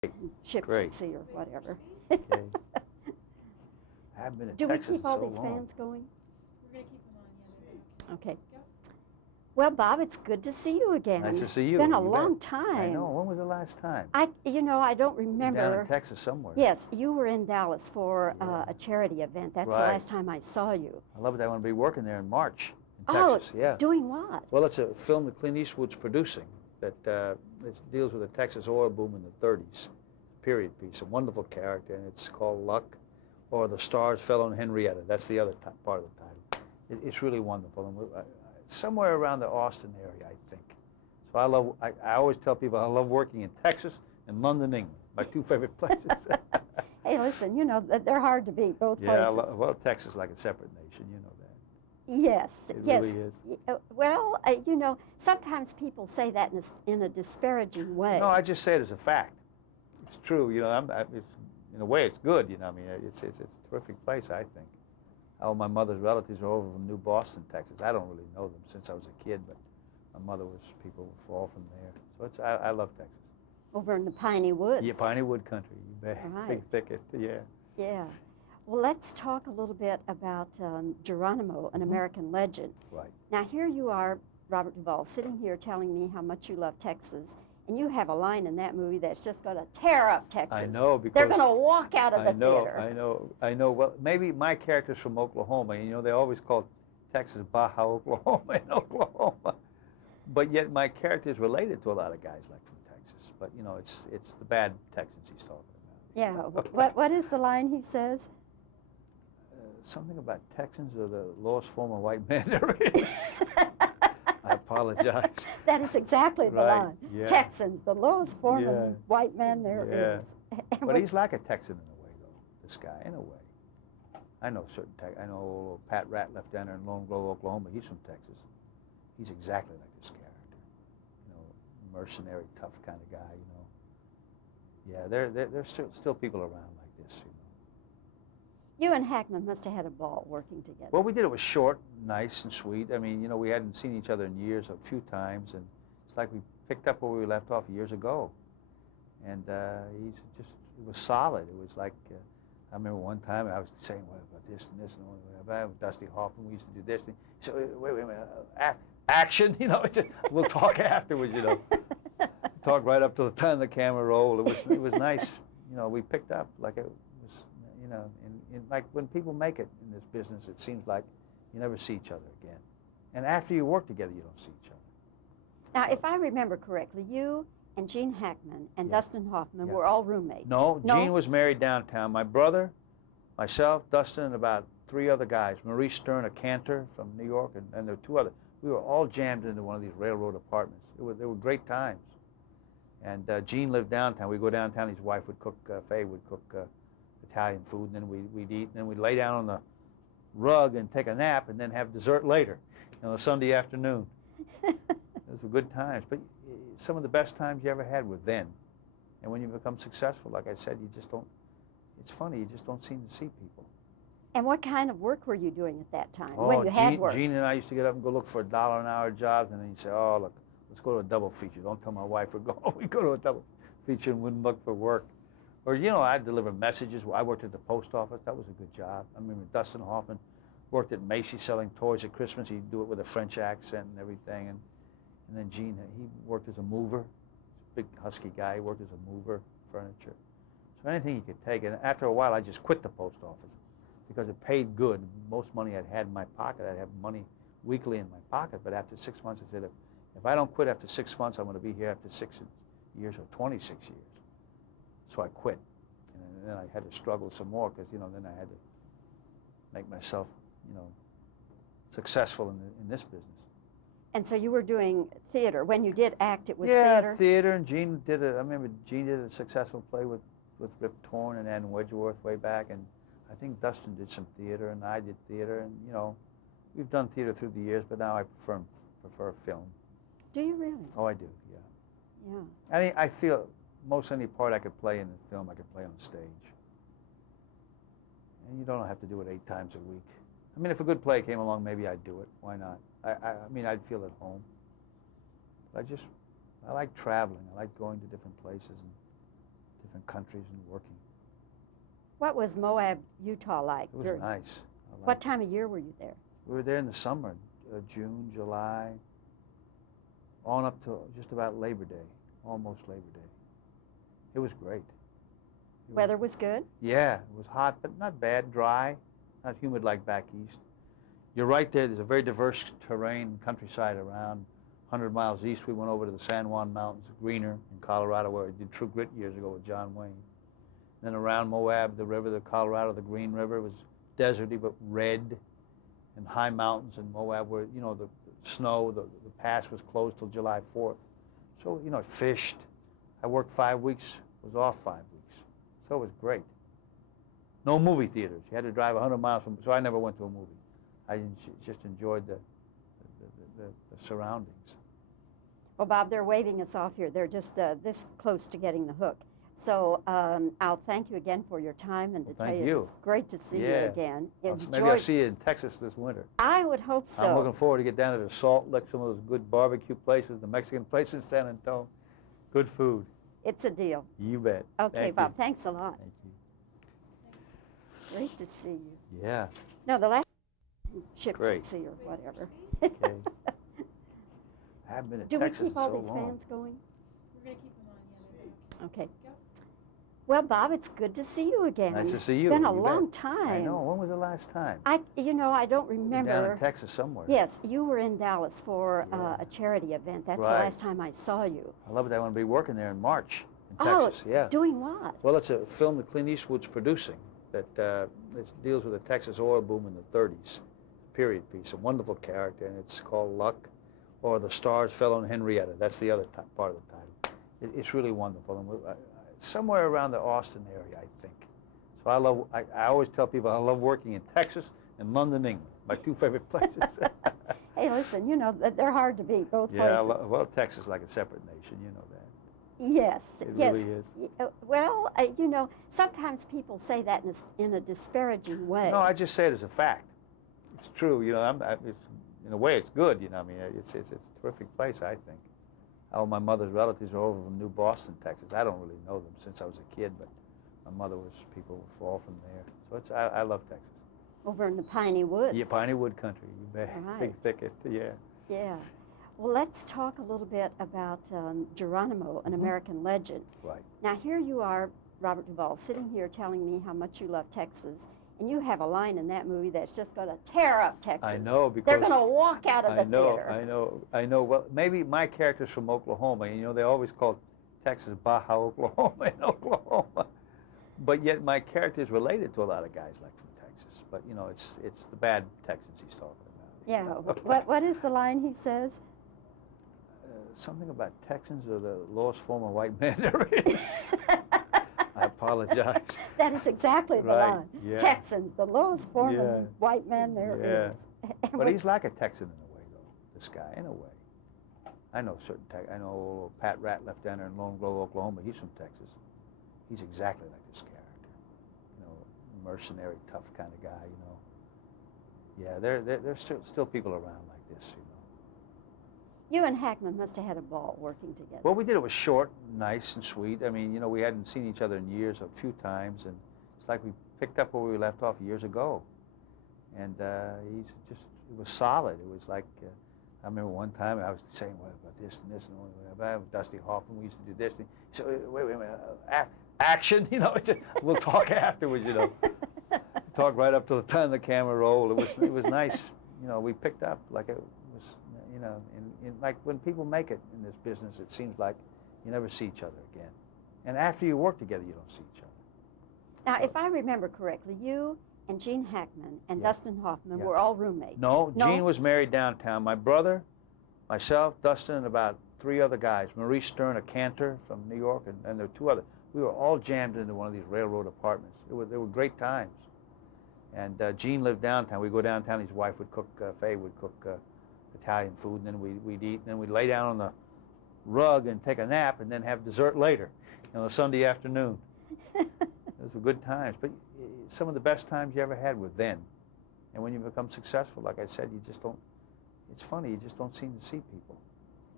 ships Great. at sea or whatever. Okay. I haven't been in Do we Texas in keep all so these long. fans going? We're going to keep them on, yeah. Okay. Well, Bob, it's good to see you again. Nice to see you. It's been a You long bet. time. I know. When was the last time? I don't remember. Down in Texas somewhere. Yes, you were in Dallas for Yeah. a charity event. That's the Right. last time I saw you. I love it. I want to be working there in March in Oh, Texas. Yeah. doing what? Well, it's a film that Clint Eastwood's producing that it deals with the Texas oil boom in the 30s. Period piece. A wonderful character, and it's called Luck, or The Stars Fell on Henrietta. That's the other part of the title. It's really wonderful. And somewhere around the Austin area, I think. So I always tell people I love working in Texas and London, England, my two favorite places. Hey, listen, you know, they're hard to beat, both Yeah, places. well, Texas is like a separate nation, you know that. Yes, It yes. really is. Well, you know, sometimes people say that in a disparaging way. No, I just say it as a fact. It's true, you know. In a way, it's good, you know. I mean, it's a terrific place, I think. All my mother's relatives are over from New Boston, Texas. I don't really know them since I was a kid, but my mother was people were all from there. So I love Texas. Over in the Piney Woods. Yeah, Piney Wood country. You bet. Right. Big thicket. Yeah. Yeah. Well, let's talk a little bit about Geronimo, an American legend. Right. Now, here you are, Robert Duvall, sitting here telling me how much you love Texas, and you have a line in that movie that's just going to tear up Texas. I know, because they're going to walk out of the theater. I know. Well, maybe my character's from Oklahoma. You know, they always call Texas Baja, Oklahoma, in Oklahoma. But yet my character is related to a lot of guys like from Texas. But you know, it's the bad Texans he's talking about. Yeah. What is the line he says? Something about Texans are the lowest form of white man there is. I apologize. That is exactly the Right, line. yeah. Texans, the lowest form Yeah. of white man there is. And But what- he's like a Texan in a way, though. This guy, in a way. I know certain I know old Pat Ratliff down there in Lone Grove, Oklahoma. He's from Texas. He's exactly like this character. You know, mercenary, tough kind of guy. You know. Yeah, there's still people around like this. You know. You and Hackman must have had a ball working together. Well, we did. It was short, nice, and sweet. I mean, you know, we hadn't seen each other in years, a few times, and it's like we picked up where we left off years ago. And it was solid. It was like, I remember one time I was saying, what about this and this and what about Dusty Hoffman, we used to do this. And he said, wait a minute, action, you know, we'll talk afterwards, you know. Talk right up to the time the camera rolled. It was nice. You know, we picked up like it was, you know, like when people make it in this business, it seems like you never see each other again. And after you work together, you don't see each other. Now, if I remember correctly, you and Gene Hackman and Yeah. Dustin Hoffman Yeah. were all roommates. No, Gene was married downtown. My brother, myself, Dustin, and about 3 other guys. Maurice Stern, a cantor from New York, and there were 2 others. We were all jammed into one of these railroad apartments. They were great times. And Gene lived downtown. We'd go downtown. His wife would cook, Faye would cook Italian food, and then we'd eat, and then we'd lay down on the rug and take a nap, and then have dessert later, you know, Sunday afternoon. Those were good times. But some of the best times you ever had were then. And when you become successful, like I said, you just don't, it's funny, you just don't seem to see people. And what kind of work were you doing at that time, Oh, when you had work? Gene and I used to get up and go look for $1 an hour jobs, and then he'd say, oh, look, let's go to a double feature. Don't tell my wife we're going. We go to a double feature and wouldn't look for work. Or, you know, I'd deliver messages. I worked at the post office. That was a good job. I remember Dustin Hoffman worked at Macy's selling toys at Christmas. He'd do it with a French accent and everything. And then Gene, he worked as a mover. Big, husky guy. He worked as a mover, furniture. So anything he could take. And after a while, I just quit the post office because it paid good. Most money I'd had in my pocket. I'd have money weekly in my pocket. But after 6 months, I said, if I don't quit after 6 months, I'm going to be here after 6 years or 26 years. So I quit. And then I had to struggle some more because, you know, then I had to make myself, you know, successful in this business. And so you were doing theater. When you did act, it was theater. theater? And Gene I remember Gene did a successful play with Rip Torn and Ann Wedgeworth way back, and I think Dustin did some theater, and I did theater, and, you know, we've done theater through the years, but now I prefer film. Do you really? Oh, I do, yeah. Yeah. I feel most any part I could play in the film, I could play on stage. And you don't have to do it 8 times a week. I mean, if a good play came along, maybe I'd do it. Why not? I mean, I'd feel at home. But I like traveling. I like going to different places and different countries and working. What was Moab, Utah like? It was during- nice. I liked What it. time of year were you there? We were there in the summer, June, July, on up to just about Labor Day, almost Labor Day. It was great. It was- Weather was good? Yeah, it was hot, but not bad, dry, not humid like back east. You're right there. There's a very diverse terrain, countryside around. 100 miles east, we went over to the San Juan Mountains, greener in Colorado, where we did True Grit years ago with John Wayne. Then around Moab, the river, the Colorado, the Green River, was deserty but red, and high mountains in Moab where, you know, the snow, the pass was closed till July 4th. So, you know, I fished. I worked 5 weeks, was off 5 weeks. So it was great. No movie theaters. You had to drive 100 miles from, so I never went to a movie. I just enjoyed the surroundings. Well, Bob, they're waving us off here. They're just this close to getting the hook. So I'll thank you again for your time and to tell thank you you. it's great to see you Yeah. again. Maybe I'll see you in Texas this winter. I would hope so. I'm looking forward to get down to the Salt Lick, some of those good barbecue places, the Mexican place in San Antonio. Good food. It's a deal. You bet. Okay, Thank Bob, you. thanks a lot. Thank you. Great to see you. Yeah. No, the last ships Great. at sea or whatever. Okay. I haven't been in Do we Texas keep all in so these long. fans going? We're going to keep them on, yeah. They're Okay. Go. Well, Bob, it's good to see you again. Nice to see you. Been a You bet. long time. I know. When was the last time? I don't Down remember. in Texas somewhere. Yes, you were in Dallas for Yeah. a charity event. That's the Right. last time I saw you. I love it. I want to be working there in March in Oh, Texas. Yeah. doing what? Well, it's a film that Clint Eastwood's producing that it deals with the Texas oil boom in the 30s. Period piece. A wonderful character, and it's called Luck, or The Stars Fell on Henrietta. That's the other part of the title. It's really wonderful. And somewhere around the Austin area, I think. So I always tell people I love working in Texas and London, England, my two favorite places. Hey, listen, you know, they're hard to beat, both Yeah, places. well, Texas is like a separate nation, you know that. Yes, It yes. really is. Well, you know, sometimes people say that in a disparaging way. No, I just say it as a fact. It's true, you know. In a way, it's good, you know. I mean, it's a terrific place, I think. All my mother's relatives are over from New Boston, Texas. I don't really know them since I was a kid, but my mother was, people were all from there. So I love Texas. Over in the Piney Woods. Yeah, Piney Wood country, you bet. Right. Big thicket, yeah. Yeah. Well, let's talk a little bit about Geronimo, an Mhm. American legend. Right. Now, here you are, Robert Duvall, sitting here telling me how much you love Texas, and you have a line in that movie that's just going to tear up Texas. I know, because They're going to walk out of the I know, theater. I know. Well, maybe my character's from Oklahoma. You know, they always call Texas Baja Oklahoma in Oklahoma. But yet my character is related to a lot of guys like from Texas. But, you know, it's the bad Texans he's talking about. Yeah. What is the line he says? Something about Texans are the lowest form of white man there is. I apologize. That is exactly the Right, line. yeah. Texans, the lowest form Yeah. of white man there is. And But what- he's like a Texan in a way, though, this guy, in a way. I know certain I know Pat Ratliff down there in Lone Grove, Oklahoma. He's from Texas. He's exactly like this character. You know, mercenary, tough kind of guy, you know. Yeah, there's still people around like this, you know. You and Hackman must have had a ball working together. Well, we did. It was short, nice, and sweet. I mean, you know, we hadn't seen each other in years, a few times, and it's like we picked up where we left off years ago. And it was solid. It was like, I remember one time I was saying, what about this and this, and what about Dusty Hoffman, we used to do this. And he said, wait a minute, action, you know, we'll talk afterwards, you know. Talk right up to the time the camera rolled. It was nice. You know, we picked up like it was, you know, like when people make it in this business, it seems like you never see each other again. And after you work together, you don't see each other. Now, if I remember correctly, you and Gene Hackman and Yeah. Dustin Hoffman Yeah. were all roommates. No, Gene was married downtown. My brother, myself, Dustin, and about 3 other guys. Maurice Stern, a cantor from New York, and there were 2 others. We were all jammed into one of these railroad apartments. They were great times. And Gene lived downtown. We'd go downtown. His wife would cook, Faye would cook Italian food, and then we'd eat. And then we'd lay down on the rug and take a nap, and then have dessert later, you know, Sunday afternoon. Those were good times. But some of the best times you ever had were then. And when you become successful, like I said, you just don't, it's funny, you just don't seem to see people.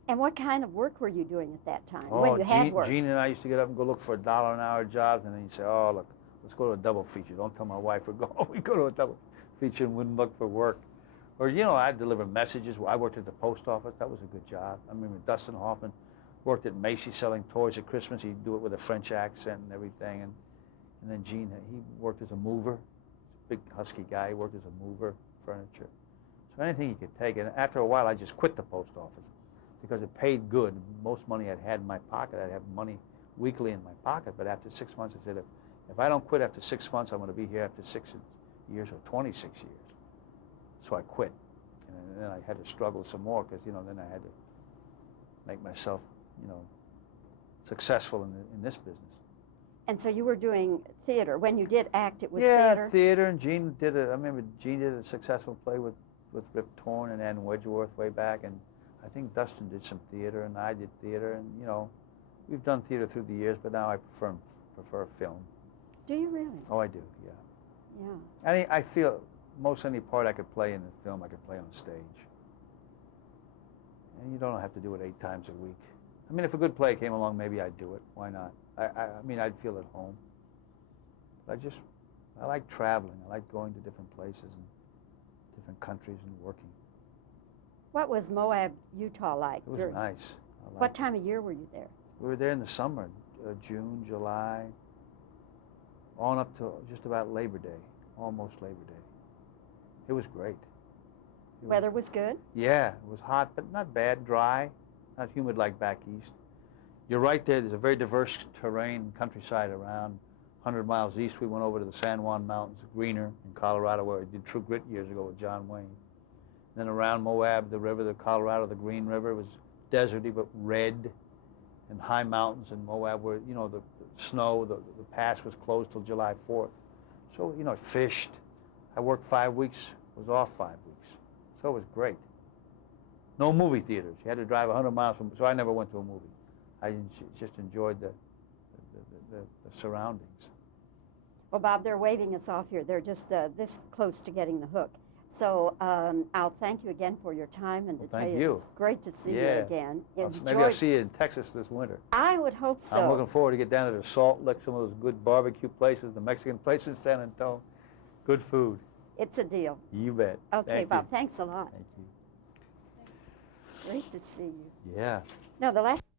And what kind of work were you doing at that time, Oh, when you had Gene, work? Gene and I used to get up and go look for $1 an hour jobs, and then he'd say, oh, look, let's go to a double feature. Don't tell my wife we're going. We go to a double feature and wouldn't look for work. Or, you know, I'd deliver messages. I worked at the post office. That was a good job. I remember Dustin Hoffman worked at Macy's selling toys at Christmas. He'd do it with a French accent and everything. And then Gene, he worked as a mover. Big husky guy. He worked as a mover, furniture. So anything he could take. And after a while, I just quit the post office because it paid good. Most money I'd had in my pocket, I'd have money weekly in my pocket. But after 6 months, I said, if I don't quit after 6 months, I'm going to be here after 6 years or 26 years. So I quit. And then I had to struggle some more because, you know, then I had to make myself, you know, successful in this business. And so you were doing theater. When you did act, it was yeah, theater? And Gene did I remember Gene did a successful play with Rip Torn and Ann Wedgeworth way back, and I think Dustin did some theater, and I did theater, and, you know, we've done theater through the years, but now I prefer film. Do you really? Oh, I do, yeah. Yeah. I feel most any part I could play in the film, I could play on stage. And you don't have to do it 8 times a week. I mean, if a good play came along, maybe I'd do it. Why not? I mean, I'd feel at home. But I like traveling. I like going to different places and different countries and working. What was Moab, Utah like? It was nice. What time of year were you there? We were there in the summer, June, July, on up to just about Labor Day, almost Labor Day. It was great. Weather was good? Yeah, it was hot, but not bad, dry, not humid like back east. You're right there. There's a very diverse terrain, countryside around. 100 miles east, we went over to the San Juan Mountains, greener in Colorado, where we did True Grit years ago with John Wayne. Then around Moab, the river, the Colorado, the Green River, was deserty but red, and high mountains in Moab where, you know, the snow, the pass was closed till July 4th. So, you know, I fished. I worked 5 weeks, was off 5 weeks. So it was great. No movie theaters. You had to drive 100 miles from, so I never went to a movie. I just enjoyed the surroundings. Well, Bob, they're waving us off here. They're just this close to getting the hook. So I'll thank you again for your time and to tell you it's great to see you again. Maybe I'll see you in Texas this winter. I would hope so. I'm looking forward to get down to the Salt Lick, some of those good barbecue places, the Mexican place in San Antonio. Good food. It's a deal. You bet. Okay, Bob, thanks a lot. Thank you. Great to see you. Yeah. No, the last